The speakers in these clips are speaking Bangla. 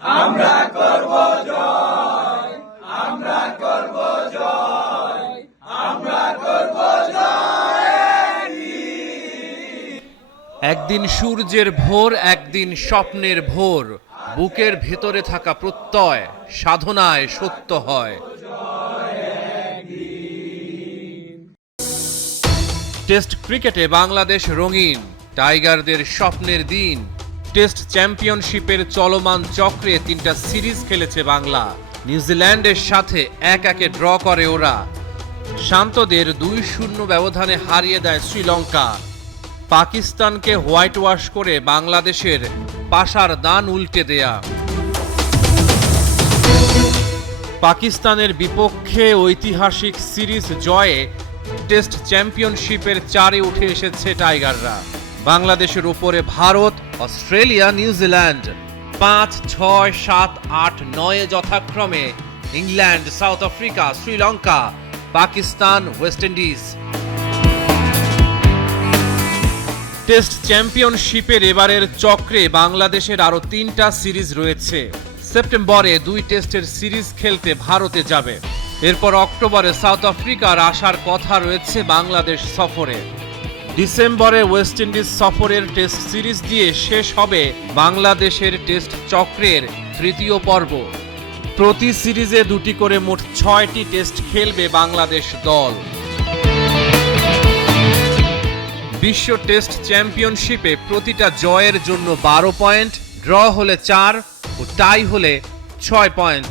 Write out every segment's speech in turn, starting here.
আমরা করব জয়, আমরা করব জয়, আমরা করব জয়। একদিন সূর্যের ভোর, একদিন স্বপ্নের ভোর, বুকের ভেতরে থাকা প্রত্যয় সাধনায় সত্য হয়। টেস্ট ক্রিকেটে বাংলাদেশ রঙিন, টাইগারদের স্বপ্নের দিন। টেস্ট চ্যাম্পিয়নশিপের চলমান চক্রে 3টা সিরিজ খেলেছে বাংলা। নিউজিল্যান্ডের সাথে 1-1 ড্র করে ওরা। শান্তদের 2-0 ব্যবধানে হারিয়ে দেয় শ্রীলঙ্কা। পাকিস্তানকে হোয়াইট ওয়াশ করে বাংলাদেশের পাশার দান উল্টে দেয়া। পাকিস্তানের বিপক্ষে ঐতিহাসিক সিরিজ জয়ে টেস্ট চ্যাম্পিয়নশিপের 4-এ উঠে এসেছে টাইগাররা। বাংলাদেশের উপরে ভারত, অস্ট্রেলিয়া, নিউজিল্যান্ড। 5, 6, 7, 8, 9 যথাক্রমে England, south Africa, Sri Lanka, Pakistan, West Indies. Test চ্যাম্পিয়নশিপের এবারের চক্রে বাংলাদেশের আরও 3টা সিরিজ রয়েছে। সেপ্টেম্বরে 2 টেস্টের সিরিজ খেলতে ভারতে যাবে। এরপর অক্টোবরে সাউথ আফ্রিকার আসার কথা রয়েছে বাংলাদেশ সফরে। ডিসেম্বরে ওয়েস্ট ইন্ডিজ সফরের টেস্ট সিরিজ দিয়ে শেষ হবে বাংলাদেশের টেস্ট চক্রের 3য় পর্ব। প্রতি সিরিজে 2টি করে মোট 6টি টেস্ট খেলবে বাংলাদেশ দল। বিশ্ব টেস্ট চ্যাম্পিয়নশিপে প্রতিটা জয়ের জন্য 12 পয়েন্ট, ড্র হলে 4 ও টাই হলে 6 পয়েন্ট।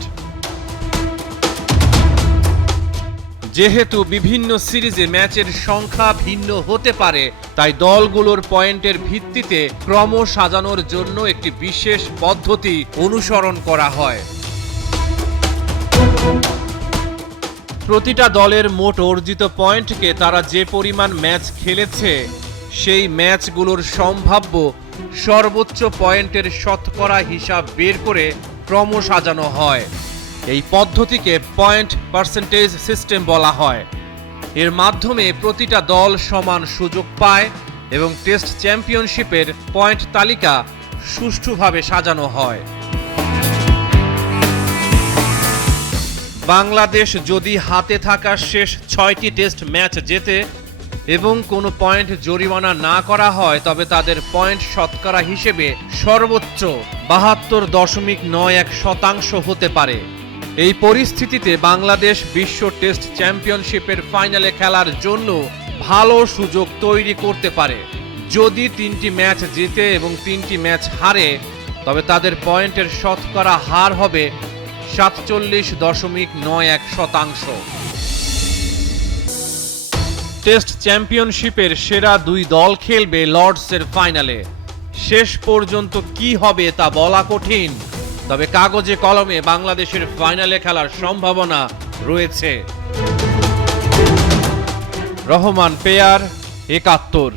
যেহেতু বিভিন্ন সিরিজে ম্যাচের সংখ্যা ভিন্ন হতে পারে, তাই দলগুলোর পয়েন্টের ভিত্তিতে ক্রম সাজানোর জন্য একটি বিশেষ পদ্ধতি অনুসরণ করা হয়। প্রতিটা দলের মোট অর্জিত পয়েন্টকে তারা যে পরিমাণ ম্যাচ খেলেছে সেই ম্যাচগুলোর সম্ভাব্য সর্বোচ্চ পয়েন্টের শতকরা হিসাব বের করে ক্রম সাজানো হয়। এই পদ্ধতিকে পয়েন্ট পার্সেন্টেজ সিস্টেম বলা হয়। এর মাধ্যমে প্রতিটা দল সমান সুযোগ পায় এবং টেস্ট চ্যাম্পিয়নশিপের পয়েন্ট তালিকা সুষ্ঠুভাবে সাজানো হয়। বাংলাদেশ যদি হাতে থাকা শেষ 6টি টেস্ট ম্যাচ জেতে এবং কোনো পয়েন্ট জরিমানা না করা হয়, তবে তাদের পয়েন্ট শতকরা হিসেবে সর্বোচ্চ 72.91% হতে পারে। এই পরিস্থিতিতে বাংলাদেশ বিশ্ব টেস্ট চ্যাম্পিয়নশিপের ফাইনালে খেলার জন্য ভালো সুযোগ তৈরি করতে পারে। যদি 3টি ম্যাচ জিতে এবং 3টি ম্যাচ হারে, তবে তাদের পয়েন্টের শতকরা হার হবে 47.91%। টেস্ট চ্যাম্পিয়নশিপের সেরা 2 দল খেলবে লর্ডসের ফাইনালে। শেষ পর্যন্ত কি হবে তা বলা কঠিন, তবে কাগজে কলমে বাংলাদেশের ফাইনালে খেলার সম্ভাবনা রয়েছে। রহমান পেয়ার, 71।